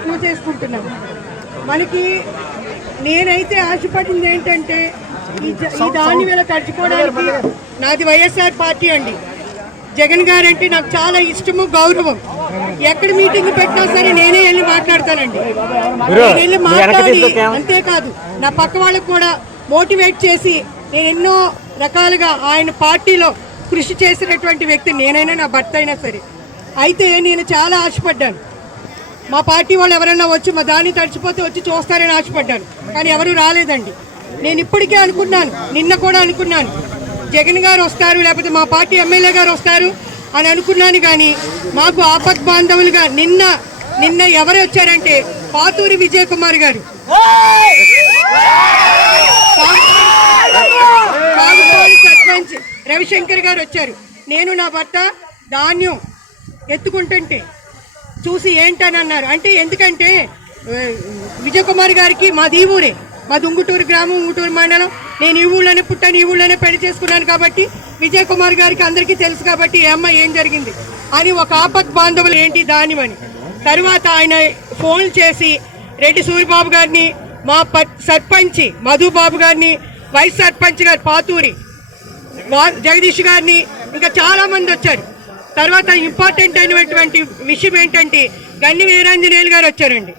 Prove చేసుకుంటున్నాం. మనకి నేనైతే ఆశపడింది ఏంటంటే ఈ దాన్ని వేళ తడుచుకోవడానికి నాది వైఎస్ఆర్ పార్టీ అండి. జగన్ గారు అంటే నాకు చాలా ఇష్టము, గౌరవం. ఎక్కడ మీటింగ్ పెట్టినా సరే నేనే వెళ్ళి మాట్లాడతానండి. నేను వెళ్ళి మాట్లాడి అంతేకాదు నా పక్క వాళ్ళకు కూడా మోటివేట్ చేసి నేను ఎన్నో రకాలుగా ఆయన పార్టీలో కృషి చేసినటువంటి వ్యక్తి నేనైనా, నా భర్త అయినా సరే. అయితే నేను చాలా ఆశపడ్డాను, మా పార్టీ వాళ్ళు ఎవరైనా వచ్చి మా దాన్ని తడిచిపోతే వచ్చి చూస్తారని ఆశపడ్డాను. కానీ ఎవరు రాలేదండి. నేను ఇప్పటికే అనుకున్నాను, నిన్న కూడా అనుకున్నాను, జగన్ గారు వస్తారు లేకపోతే మా పార్టీ ఎమ్మెల్యే గారు వస్తారు అని అనుకున్నాను. కానీ మాకు ఆపత్ బాంధవులుగా నిన్న ఎవరు వచ్చారంటే పాతూరి విజయ్ కుమార్ గారు, సర్పంచ్ రవిశంకర్ గారు వచ్చారు. నేను నా భర్త ధాన్యం ఎత్తుకుంటుంటే చూసి ఏంటని అన్నారు. అంటే ఎందుకంటే విజయ్ కుమార్ గారికి మాది ఈ ఊరే, మాది ఉంగుటూరు గ్రామం, ఉంగుటూరు మండలం. నేను ఈ ఊళ్ళోనే పుట్టాను, ఈ ఊళ్ళోనే పెళ్లి చేసుకున్నాను. కాబట్టి విజయ్ కుమార్ గారికి అందరికీ తెలుసు. కాబట్టి ఏ అమ్మాయి ఏం జరిగింది అని ఒక ఆపత్ బాంధవులు ఏంటి దానివని. తర్వాత ఆయన ఫోన్ చేసి రెడ్డి సూరిబాబు గారిని, మా సర్పంచ్ మధుబాబు గారిని, వైస్ సర్పంచ్ గారు పాతూరి జగదీష్ గారిని, ఇంకా చాలా మంది వచ్చారు. తర్వాత ఇంపార్టెంట్ అయినటువంటి విషయం ఏంటంటే గన్ని వీరాంజనేయులు గారు వచ్చారండి.